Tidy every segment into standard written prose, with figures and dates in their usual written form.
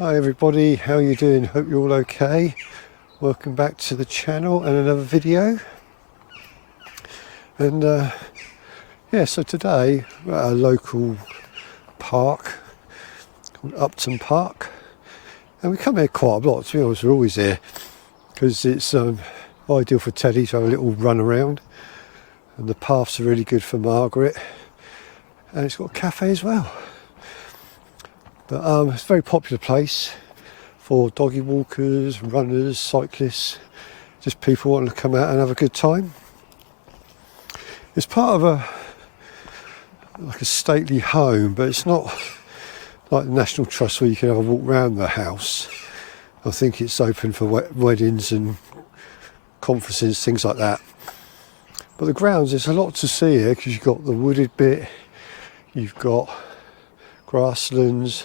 Hi everybody, how are you doing? Hope you're all okay. Welcome back to the channel and another video. And yeah, so today we're at a local park called Upton Park, and we come here quite a lot. To be honest, we're always here because it's ideal for Teddy to have a little run around, and the paths are really good for Margaret, and it's got a cafe as well. But it's a very popular place for doggy walkers, runners, cyclists, just people wanting to come out and have a good time. It's part of like a stately home, but it's not like the National Trust where you can have a walk around the house. I think it's open for weddings and conferences, things like that. But the grounds, there's a lot to see here because you've got the wooded bit, you've got grasslands,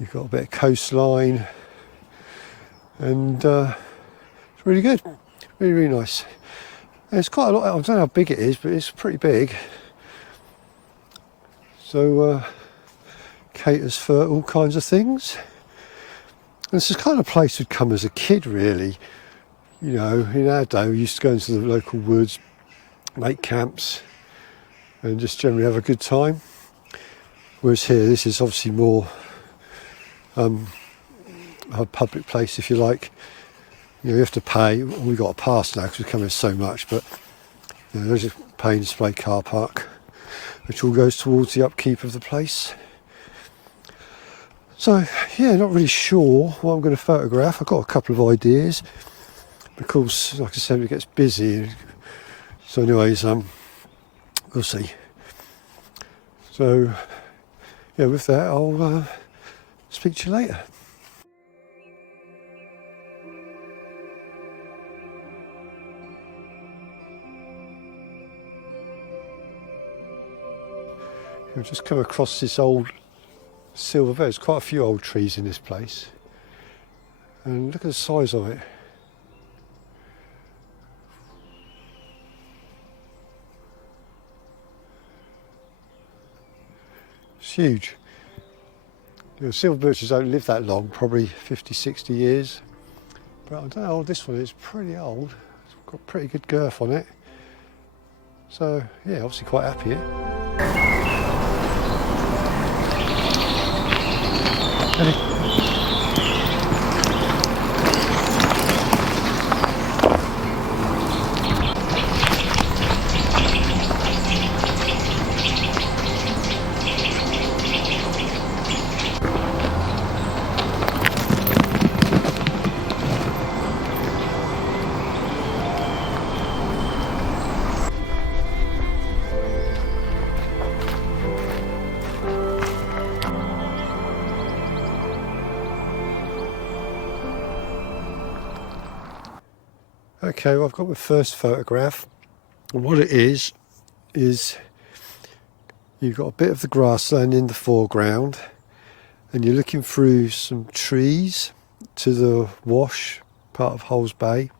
you've got a bit of coastline, and it's really good, really, really nice. And it's quite a lot, I don't know how big it is, but it's pretty big. So caters for all kinds of things. And this is the kind of place we'd come as a kid, really. You know, in our day, we used to go into the local woods, make camps, and just generally have a good time. Whereas here, this is obviously more a public place, if you like. You know, you have to pay. We've got a pass now because we come here so much, but you know, there's a pay and display car park, which all goes towards the upkeep of the place. So yeah, not really sure what I'm going to photograph. I've got a couple of ideas because, like I said, it gets busy. So anyways, we'll see. So yeah, with that, I'll speak to you later. We've just come across this old silver bed. There's quite a few old trees in this place. And look at the size of it. It's huge. You know, silver birches don't live that long, probably 50, 60 years. But I don't know how old this one is. Pretty old. It's got pretty good girth on it. So yeah, obviously quite happy here. Okay, well, I've got my first photograph, and what it is you've got a bit of the grassland in the foreground, and you're looking through some trees to the wash, part of Hulls Bay,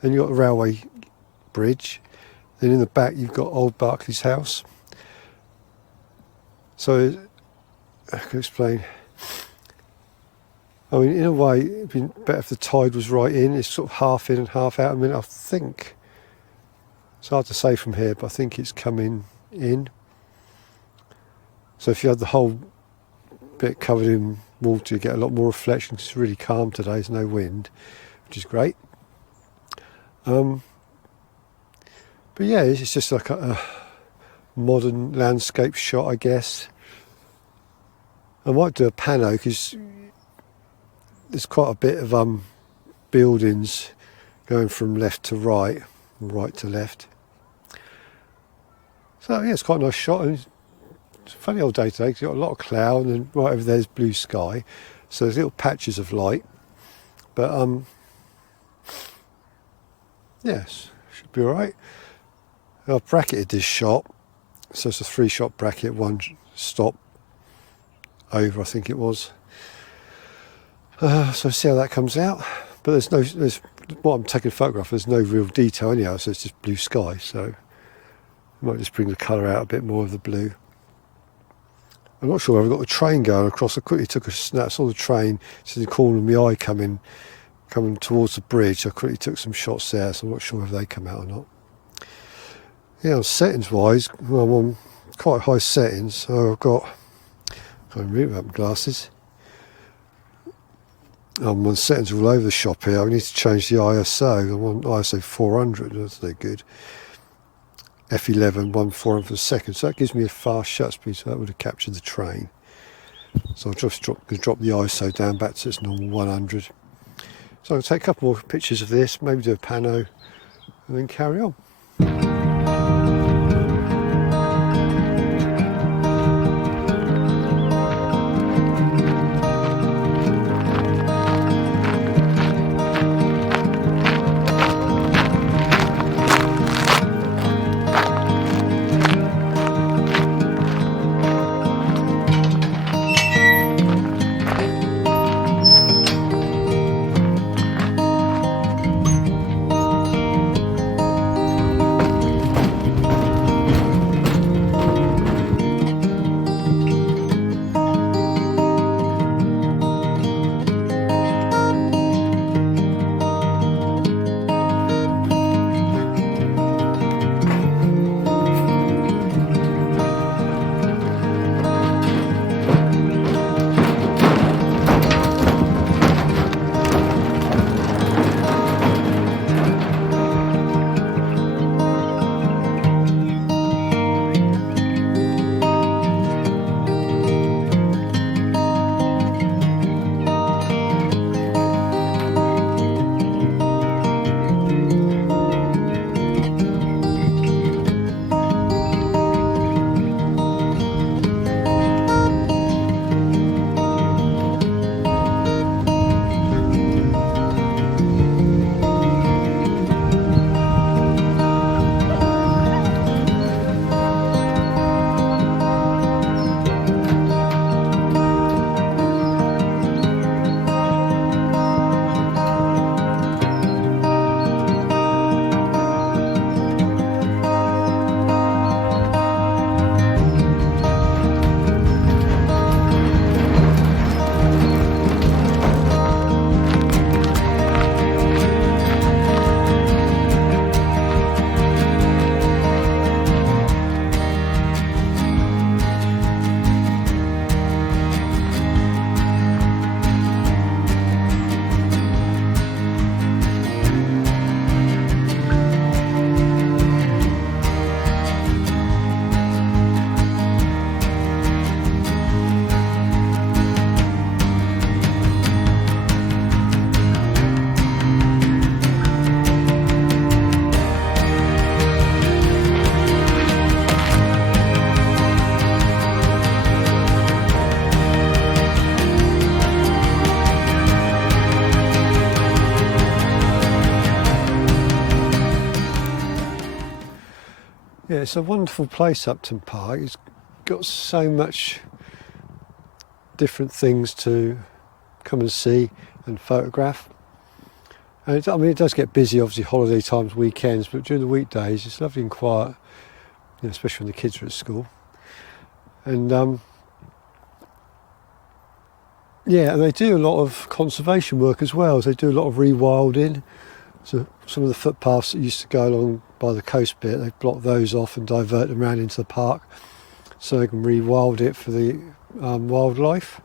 then you've got the railway bridge, then in the back you've got old Barclay's house. So I can explain. I mean, in a way, it'd be better if the tide was right in. It's sort of half in and half out. I mean, I think, it's hard to say from here, but I think it's coming in. So if you had the whole bit covered in water, you get a lot more reflection, 'cause it's really calm today, there's no wind, which is great. But yeah, it's just like a modern landscape shot, I guess. I might do a pano, because there's quite a bit of buildings going from left to right, and right to left. So yeah, it's quite a nice shot. And it's a funny old day today, because you've got a lot of cloud, and right over there's blue sky, so there's little patches of light. But yes, should be all right. I've bracketed this shot, so it's a 3-shot bracket, 1 stop over, I think it was. So see how that comes out. But there's what I'm taking a photograph, there's no real detail anyhow, so it's just blue sky. So I might just bring the colour out a bit more of the blue. I'm not sure where I've got the train going across. I quickly took a snap, saw the train, it's in the corner of my eye coming towards the bridge. I quickly took some shots there, so I'm not sure if they come out or not. Yeah, settings wise, well, I'm on quite high settings, so I've got, I can't read without my glasses. I'm on settings all over the shop here. I need to change the ISO. I'm on ISO 400, that's no good. F11, 1/4 of a second, so that gives me a fast shutter speed, so that would have captured the train. So I'll just drop the ISO down back to its normal 100. So I'll take a couple more pictures of this, maybe do a pano, and then carry on. Yeah, it's a wonderful place, Upton Park. It's got so much different things to come and see and photograph. And I mean, it does get busy, obviously, holiday times, weekends, but during the weekdays, it's lovely and quiet, you know, especially when the kids are at school. And Yeah, and they do a lot of conservation work as well. So they do a lot of rewilding. So some of the footpaths that used to go along by the coast bit, they block those off and divert them around into the park so they can rewild it for the wildlife.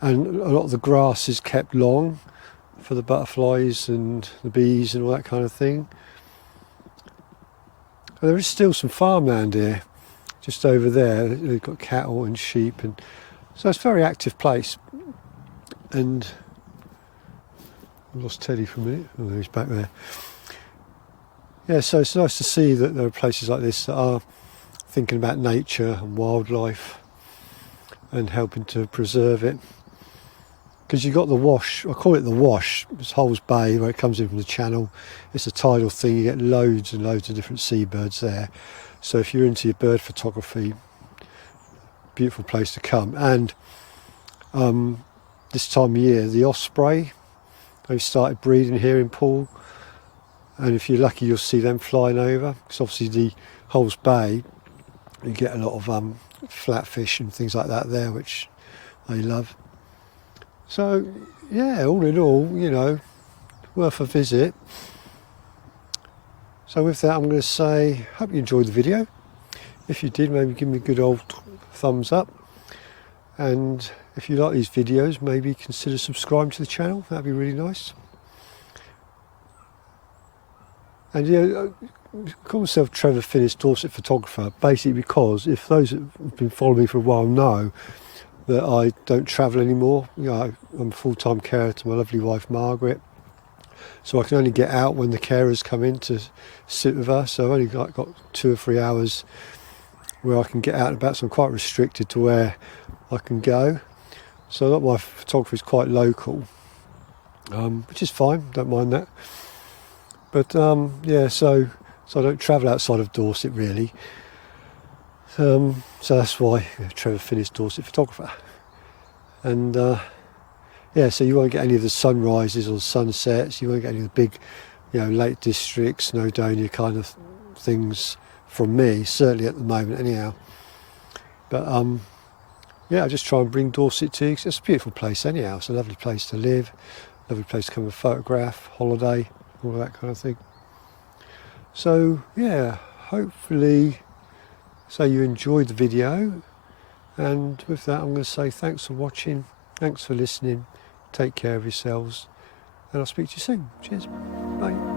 And a lot of the grass is kept long for the butterflies and the bees and all that kind of thing. And there is still some farmland here, just over there. They've got cattle and sheep, and so it's a very active place. And I lost Teddy for a minute. Oh, he's back there. Yeah, so it's nice to see that there are places like this that are thinking about nature and wildlife and helping to preserve it. Because you've got the wash, I call it the wash, it's Hulls Bay where it comes in from the channel. It's a tidal thing, you get loads and loads of different seabirds there. So if you're into your bird photography, beautiful place to come. And this time of year, the osprey, they've started breeding here in Poole. And if you're lucky, you'll see them flying over. Because obviously the Hulls Bay, you get a lot of flatfish and things like that there, which they love. So, yeah, all in all, you know, worth a visit. So with that, I'm going to say, hope you enjoyed the video. If you did, maybe give me a good old thumbs up. And if you like these videos, maybe consider subscribing to the channel. That'd be really nice. And yeah, I call myself Trevor Finnis, Dorset photographer, basically because if those that have been following me for a while know that I don't travel anymore. You know, I'm a full-time carer to my lovely wife Margaret, so I can only get out when the carers come in to sit with her. So I've only got 2 or 3 hours where I can get out and about, so I'm quite restricted to where I can go. So a lot of my photography is quite local, which is fine, don't mind that. But yeah, so I don't travel outside of Dorset really. So that's why Trevor Finnis, Dorset photographer. And yeah, so you won't get any of the sunrises or sunsets, you won't get any of the big, you know, Lake District, Snowdonia kind of things from me, certainly at the moment anyhow. But yeah, I just try and bring Dorset to you, 'cause it's a beautiful place anyhow. It's a lovely place to live, lovely place to come and photograph, holiday, all that kind of thing. So yeah, hopefully you enjoyed the video, and with that I'm going to say thanks for watching, thanks for listening, take care of yourselves, and I'll speak to you soon. Cheers, bye.